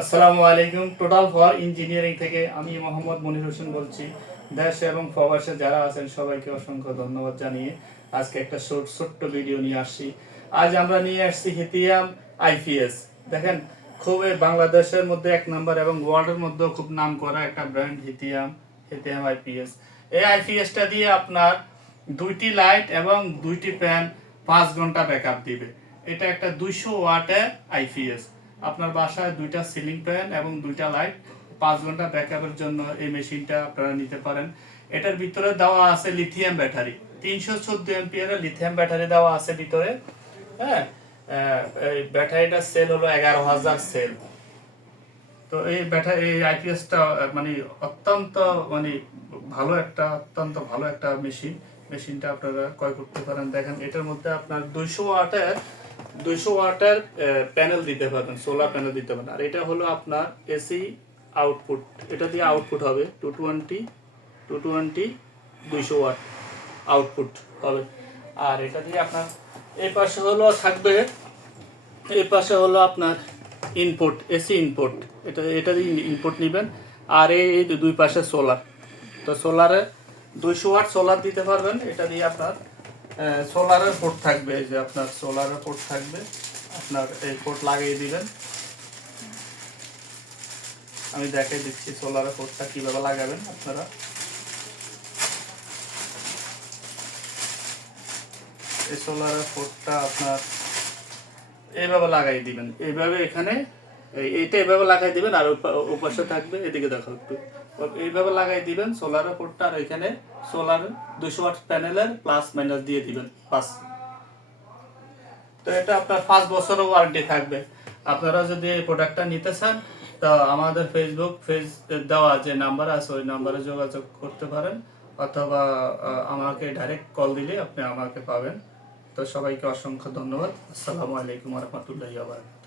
আসসালামু আলাইকুম। Total for engineering থেকে আমি মোহাম্মদ মনির হোসেন বলছি। দেশ এবং প্রবাসে যারা আছেন সবাইকে অসংখ্য ধন্যবাদ জানিয়ে আজকে একটা ছোট্ট ভিডিও নিয়ে আসছি। আজ আমরা নিয়ে আসছি হিতিয়াম আইপিএস। দেখেন, খুবই বাংলাদেশের মধ্যে এক নাম্বার এবং ওয়ার্ল্ডের মধ্যেও খুব নাম করা একটা ব্র্যান্ড হিতিয়াম আইপিএস। এই আইপিএসটা দিয়ে আপনার দুইটি লাইট এবং দুইটি ফ্যান 5 ঘন্টা ব্যাকআপ দিবে। এটা একটা 200 ওয়াটের আইপিএস। আপনার বাসায় দুইটা সিলিং ফ্যান এবং দুইটা লাইট 5 ঘন্টা ব্যাকআপের জন্য এই মেশিনটা আপনারা নিতে পারেন। এটার ভিতরে দেওয়া আছে লিথিয়াম ব্যাটারি, 314 এমপিয়ারের লিথিয়াম ব্যাটারি দেওয়া আছে ভিতরে। হ্যাঁ, এই ব্যাটারিটার সেল হলো 11,000 সেল। তো এই আইপিএসটা মানে অত্যন্ত অত্যন্ত ভালো একটা মেশিনটা আপনারা ক্রয় করতে পারেন। দেখেন, এটার মধ্যে আপনার 200 ওয়াটের প্যানেল দিতে পারবেন, সোলার প্যানেল দিতে পারবেন। আর এটা হলো আপনার এসি আউটপুট, এটা দিয়ে আউটপুট হবে 220 200 ওয়াট আউটপুট হবে। আর এটা দিয়ে আপনার এই পাশে হলো আপনার ইনপুট, এসি ইনপুট। এটা দিয়ে ইনপুট নেবেন। আর এই দুই পাশে সোলার। তো সোলারে 200 ওয়াট সোলার দিতে পারবেন। এটা দিয়ে আপনার সোলারের পোর্ট থাকবে, এই যে আপনার সোলারের পোর্ট থাকবে, আপনার এই পোর্ট লাগিয়ে দিবেন। আমি দেখাই দিচ্ছি সোলারের পোর্টটা কিভাবে লাগাবেন আপনারা। এই সোলারের পোর্টটা আপনার এইভাবে লাগাই দিবেন, এইভাবে এখানে এইটা এইভাবে লাগাই দিবেন। আর ওপাশে থাকবে, এদিকে দেখো একটু, এইভাবে লাগাই দিবেন সোলারের পোর্টটা। আর এখানে সোলার 200 ওয়াট প্যানেলের প্লাস মাইনাস দিয়ে দিবেন 5। তো এটা আপনার 5 বছরের ওয়ারেন্টি থাকবে। আপনারা যদি এই প্রোডাক্টটা নিতে চান, তো আমাদের ফেসবুক পেজ দেওয়া যে নাম্বার আছে ওই নাম্বারে যোগাযোগ করতে পারেন, অথবা আমাকে ডাইরেক্ট কল দিলে আপনি আমাকে পাবেন। তো সবাইকে অসংখ্য ধন্যবাদ। আসসালামু আলাইকুম ওয়া রাহমাতুল্লাহি ওয়া বারাকাতুহু।